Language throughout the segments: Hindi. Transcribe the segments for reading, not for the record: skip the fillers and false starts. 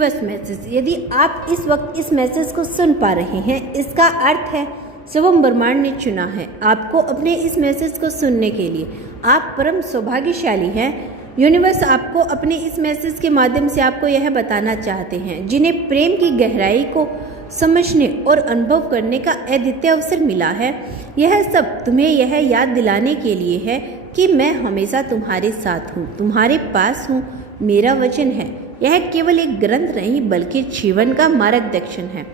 Universe message. यदि आप इस वक्त इस मैसेज को सुन पा रहे हैं, इसका अर्थ है शिवम ब्रह्मांड ने चुना है आपको अपने इस मैसेज को सुनने के लिए। आप परम सौभाग्यशाली हैं। यूनिवर्स आपको अपने इस मैसेज के माध्यम से आपको यह बताना चाहते हैं, जिन्हें प्रेम की गहराई को समझने और अनुभव करने का अद्वितीय अवसर मिला है, यह सब तुम्हें यह याद दिलाने के लिए है कि मैं हमेशा तुम्हारे साथ हूँ, तुम्हारे पास हूँ। मेरा वचन है, यह केवल एक ग्रंथ नहीं बल्कि जीवन का मार्गदर्शन है।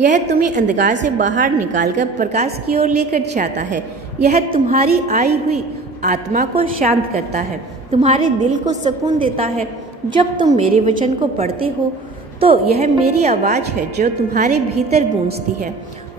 यह तुम्हें अंधकार से बाहर निकालकर प्रकाश की ओर लेकर जाता है। यह तुम्हारी आई हुई आत्मा को शांत करता है, तुम्हारे दिल को सुकून देता है। जब तुम मेरे वचन को पढ़ते हो तो यह मेरी आवाज़ है जो तुम्हारे भीतर गूंजती है।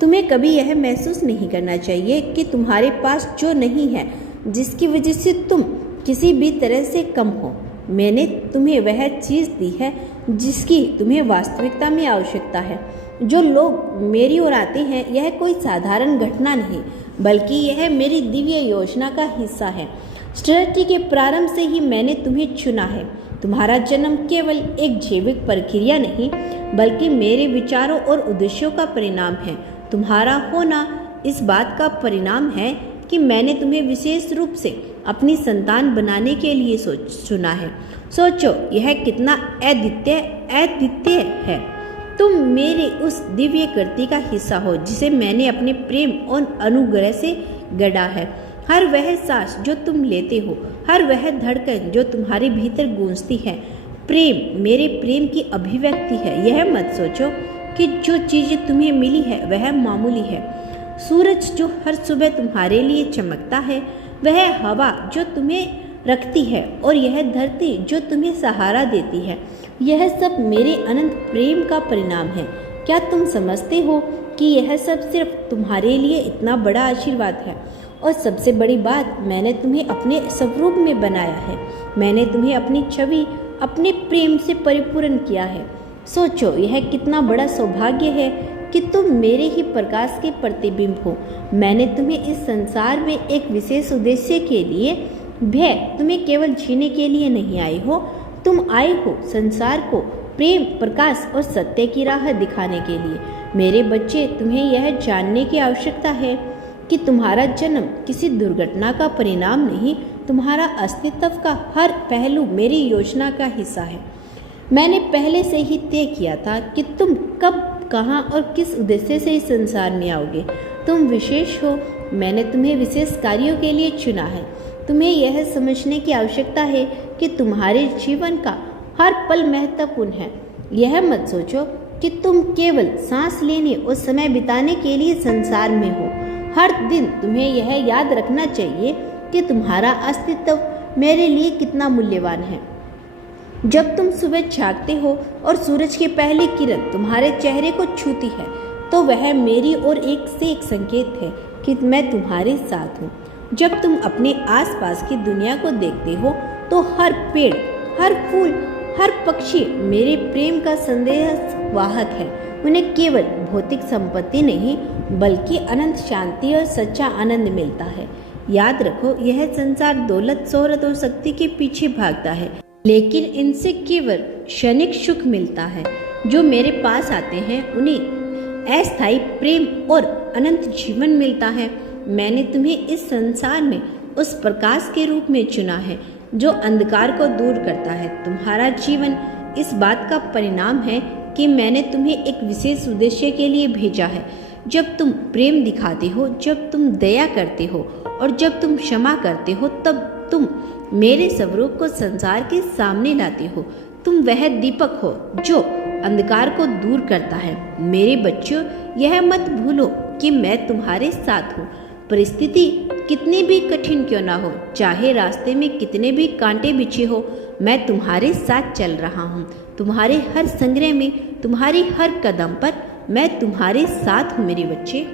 तुम्हें कभी यह महसूस नहीं करना चाहिए कि तुम्हारे पास जो नहीं है, जिसकी वजह से तुम किसी भी तरह से कम हो। मैंने तुम्हें वह चीज़ दी है जिसकी तुम्हें वास्तविकता में आवश्यकता है। जो लोग मेरी ओर आते हैं, यह कोई साधारण घटना नहीं बल्कि यह मेरी दिव्य योजना का हिस्सा है। सृष्टि के प्रारंभ से ही मैंने तुम्हें चुना है। तुम्हारा जन्म केवल एक जैविक प्रक्रिया नहीं बल्कि मेरे विचारों और उद्देश्यों का परिणाम है। तुम्हारा होना इस बात का परिणाम है कि मैंने तुम्हें विशेष रूप से अपनी संतान बनाने के लिए चुना है। सोचो यह कितना अद्वितीय है। तुम मेरे उस दिव्य कृति का हिस्सा हो जिसे मैंने अपने प्रेम और अनुग्रह से गढ़ा है। हर वह सांस जो तुम लेते हो, हर वह धड़कन जो तुम्हारे भीतर गूंजती है, प्रेम मेरे प्रेम की अभिव्यक्ति है। यह मत सोचो कि जो चीज़ें तुम्हें मिली है वह मामूली है। सूरज जो हर सुबह तुम्हारे लिए चमकता है, वह हवा जो तुम्हें रखती है, और यह धरती जो तुम्हें सहारा देती है, यह सब मेरे अनंत प्रेम का परिणाम है। क्या तुम समझते हो कि यह सब सिर्फ तुम्हारे लिए इतना बड़ा आशीर्वाद है? और सबसे बड़ी बात, मैंने तुम्हें अपने स्वरूप में बनाया है। मैंने तुम्हें अपनी छवि, अपने प्रेम से परिपूर्ण किया है। सोचो यह कितना बड़ा सौभाग्य है कि तुम मेरे ही प्रकाश के प्रतिबिंब हो। मैंने तुम्हें इस संसार में एक विशेष उद्देश्य के लिए तुम्हें केवल जीने के लिए नहीं आए हो, तुम आए हो संसार को प्रेम, प्रकाश और सत्य की राह दिखाने के लिए। मेरे बच्चे, तुम्हें यह जानने की आवश्यकता है कि तुम्हारा जन्म किसी दुर्घटना का परिणाम नहीं, तुम्हारा अस्तित्व का हर पहलू मेरी योजना का हिस्सा है। मैंने पहले से ही तय किया था कि तुम कब, कहाँ और किस उद्देश्य से इस संसार में आओगे। तुम विशेष हो। मैंने तुम्हें विशेष कार्यों के लिए चुना है। तुम्हें यह समझने की आवश्यकता है कि तुम्हारे जीवन का हर पल महत्वपूर्ण है। यह मत सोचो कि तुम केवल सांस लेने और समय बिताने के लिए संसार में हो। हर दिन तुम्हें यह याद रखना चाहिए कि तुम्हारा अस्तित्व मेरे लिए कितना मूल्यवान है। जब तुम सुबह जागते हो और सूरज की पहली किरण तुम्हारे चेहरे को छूती है, तो वह मेरी ओर एक से एक संकेत है कि मैं तुम्हारे साथ हूँ। जब तुम अपने आसपास की दुनिया को देखते हो, तो हर पेड़, हर फूल, हर पक्षी मेरे प्रेम का संदेश वाहक है। उन्हें केवल भौतिक संपत्ति नहीं बल्कि अनंत शांति और सच्चा आनंद मिलता है। याद रखो, यह संसार दौलत, शोहरत और शक्ति के पीछे भागता है, लेकिन इनसे केवल क्षणिक सुख मिलता है। जो मेरे पास आते हैं उन्हें अस्थायी प्रेम और अनंत जीवन मिलता है। मैंने तुम्हें इस संसार में उस प्रकाश के रूप में चुना है जो अंधकार को दूर करता है। तुम्हारा जीवन इस बात का परिणाम है कि मैंने तुम्हें एक विशेष उद्देश्य के लिए भेजा है। जब तुम प्रेम दिखाते हो, जब तुम दया करते हो और जब तुम क्षमा करते हो, तब तुम मेरे स्वरूप को संसार के सामने लाते हो। तुम वह दीपक हो जो अंधकार को दूर करता है। मेरे बच्चों, यह मत भूलो कि मैं तुम्हारे साथ हूँ। परिस्थिति कितनी भी कठिन क्यों ना हो, चाहे रास्ते में कितने भी कांटे बिछे हो, मैं तुम्हारे साथ चल रहा हूँ। तुम्हारे हर संग्रह में, तुम्हारी हर कदम पर मैं तुम्हारे साथ हूँ मेरे बच्चे।